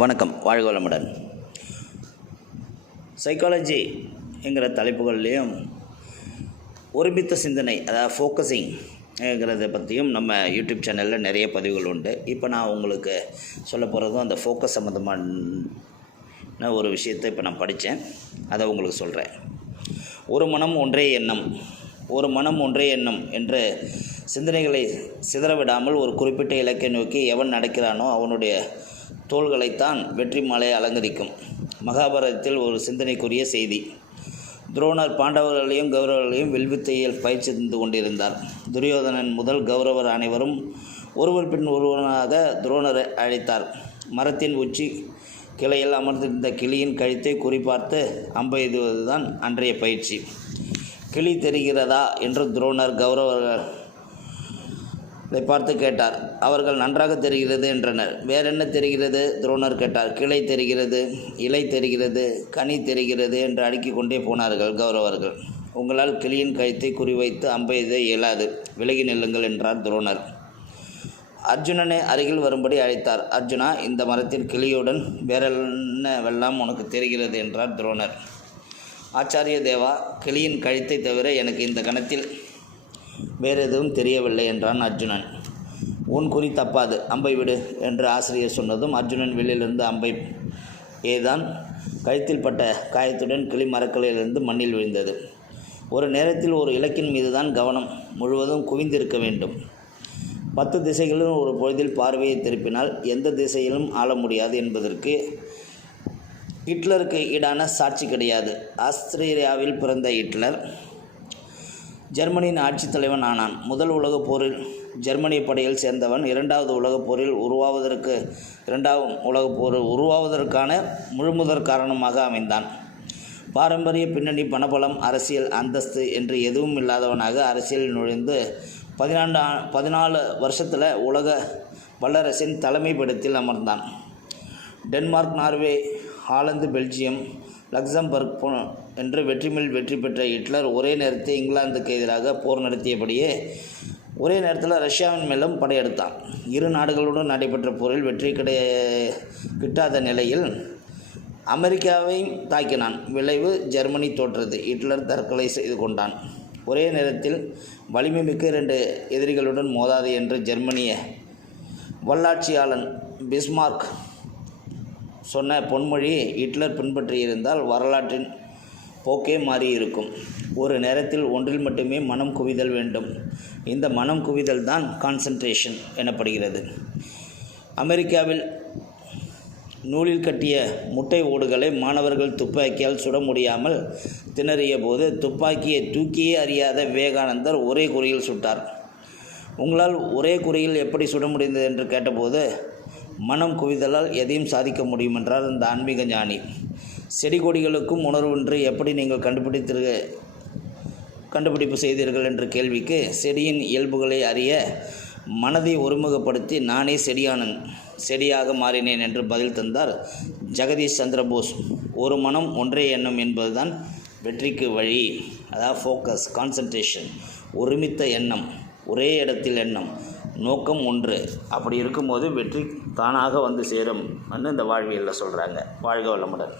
வணக்கம். வாழ்க வளமுடன். சைக்காலஜி என்கிற தலைப்புகள்லேயும் ஒருமித்த சிந்தனை அதாவது ஃபோக்கஸிங் ங்கிறத பற்றியும் நம்ம யூடியூப் சேனலில் நிறைய பதிவுகள் உண்டு. இப்போ நான் உங்களுக்கு சொல்ல போகிறதும் அந்த ஃபோக்கஸ் சம்மந்தமான ஒரு விஷயத்தை இப்போ நான் படித்தேன் அதை உங்களுக்கு சொல்கிறேன் ஒரு மனம் ஒன்றே எண்ணம். ஒரு மனம் ஒன்றே எண்ணம் என்று சிந்தனைகளை சிதறவிடாமல் ஒரு குறிப்பிட்ட இலக்கை நோக்கி எவன் நடக்கிறானோ அவனுடைய தோள்களைத்தான் வெற்றி மாலை அலங்கரிக்கும். மகாபாரதத்தில் ஒரு சிந்தனைக்குரிய செய்தி. துரோணர் பாண்டவர்களையும் கௌரவர்களையும் வில்வித்தையில் பயிற்சி தந்து கொண்டிருந்தார். துரியோதனன் முதல் கௌரவர் அனைவரும் ஒருவர் பின் ஒருவனாக துரோணரை அழைத்தார். மரத்தின் உச்சி கிளையில் அமர்ந்திருந்த கிளியின் கழுத்தை குறிப்பார்த்து அம்பெய்துவதுதான் அன்றைய பயிற்சி. கிளி தெரிகிறதா? என்று துரோணர் கௌரவர்கள் இதை பார்த்து கேட்டார். அவர்கள் நன்றாக தெரிகிறது என்றனர். வேறென்ன தெரிகிறது? துரோணர் கேட்டார். கிளை தெரிகிறது இலை தெரிகிறது கனி தெரிகிறது என்று அடுக்கிக் கொண்டே போனார்கள் கௌரவர்கள். உங்களால் கிளியின் கழுத்தை குறிவைத்து அம்பெய்த இயலாது. விலகி நில்லுங்கள் என்றார் துரோணர். அர்ஜுனனை அருகில் வரும்படி அழைத்தார். அர்ஜுனா இந்த மரத்தின் கிளியுடன் வேறென்னவெல்லாம் உனக்கு தெரிகிறது என்றார் துரோணர். ஆச்சாரிய தேவா கிளியின் கழுத்தை தவிர எனக்கு இந்த கணத்தில் வேறு எதுவும் தெரியவில்லை என்றான் அர்ஜுனன். உன் குறி தப்பாது அம்பை விடு என்று ஆசிரியர் சொன்னதும் அர்ஜுனன் வெளியிலிருந்து அம்பை ஏதான் கழுத்தில் பட்ட காயத்துடன் கிளி மரக்கலையிலிருந்து மண்ணில் விழுந்தது. ஒரு நேரத்தில் ஒரு இலக்கின் மீதுதான் கவனம் முழுவதும் குவிந்திருக்க வேண்டும். பத்து திசைகளிலும் ஒரு பொழுதில் பார்வையை திருப்பினால் எந்த திசையிலும் ஆள முடியாது என்பதற்கு ஹிட்லருக்கு ஈடான சாட்சி கிடையாது. ஆஸ்திரேலியாவில் பிறந்த ஹிட்லர் ஜெர்மனியின் ஆட்சித் தலைவன் ஆனான். முதல் உலகப் போரில் ஜெர்மனிய படையில் சேர்ந்தவன் இரண்டாவது உலகப் போரில் உருவாவதற்கு இரண்டாம் உலகப் போர் உருவாவதற்கான முழுமுதற் காரணமாக அமைந்தான். பாரம்பரிய பின்னணி பணபலம் அரசியல் அந்தஸ்து என்று எதுவும் இல்லாதவனாக அரசியலில் நுழைந்து பதினாண்டு பதினாலு வருஷத்தில் உலக வல்லரசின் தலைமை பீடத்தில் அமர்ந்தான். Denmark Norway Holland Belgium Luxembourg போன என்று வெற்றி மேல் வெற்றி பெற்ற ஹிட்லர் ஒரே நேரத்தில் இங்கிலாந்துக்கு எதிராக போர் நடத்தியபடியே ஒரே நேரத்தில் ரஷ்யாவின் மேலும் படையெடுத்தான். இரு நாடுகளுடன் நடைபெற்ற போரில் வெற்றி கிடைய கிட்டாத நிலையில் அமெரிக்காவையும் தாக்கினான். விளைவு ஜெர்மனி தோற்றது. ஹிட்லர் தற்கொலை செய்து கொண்டான். ஒரே நேரத்தில் வலிமை மிக்க இரண்டு எதிரிகளுடன் மோதாது என்று ஜெர்மனிய வல்லாட்சியாளன் பிஸ்மார்க் சொன்ன பொன்மொழி ஹிட்லர் பின்பற்றியிருந்தால் வரலாற்றின் போக்கே மாறியிருக்கும். ஒரு நேரத்தில் ஒன்றில் மட்டுமே மனம் குவிதல் வேண்டும். இந்த மனம் குவிதல் தான் கான்சன்ட்ரேஷன் எனப்படுகிறது. அமெரிக்காவில் நூலில் கட்டிய முட்டை ஓடுகளை மாணவர்கள் துப்பாக்கியால் சுட முடியாமல் திணறிய போது துப்பாக்கியை தூக்கியே அறியாத விவேகானந்தர் ஒரே குறியில் சுட்டார். உங்களால் ஒரே குறியில் எப்படி சுட முடிந்தது என்று கேட்டபோது மனம் குவிதலால் எதையும் சாதிக்க முடியும் என்றார் இந்த ஆன்மீக ஞானி. செடி கொடிகளுக்கும் உணர்வின்றி எப்படி நீங்கள் கண்டுபிடித்திரு கண்டுபிடிப்பு செய்தீர்கள் என்ற கேள்விக்கு செடியின் இயல்புகளை அறிய மனதை ஒருமுகப்படுத்தி நானே செடியானன் செடியாக மாறினேன் என்று பதில் தந்தார் ஜெகதீஷ் சந்திரபோஸ் ஒரு மனம் ஒன்றே எண்ணம் என்பதுதான் வெற்றிக்கு வழி. அதாவது ஃபோக்கஸ் கான்சன்ட்ரேஷன் ஒருமித்த எண்ணம் ஒரே இடத்தில் எண்ணம். நோக்கம் ஒன்று. அப்படி இருக்கும்போது வெற்றி தானாக வந்து சேரும். இந்த வாழ்வியலில் சொல்கிறாங்க வாழ்க வளமுடன்.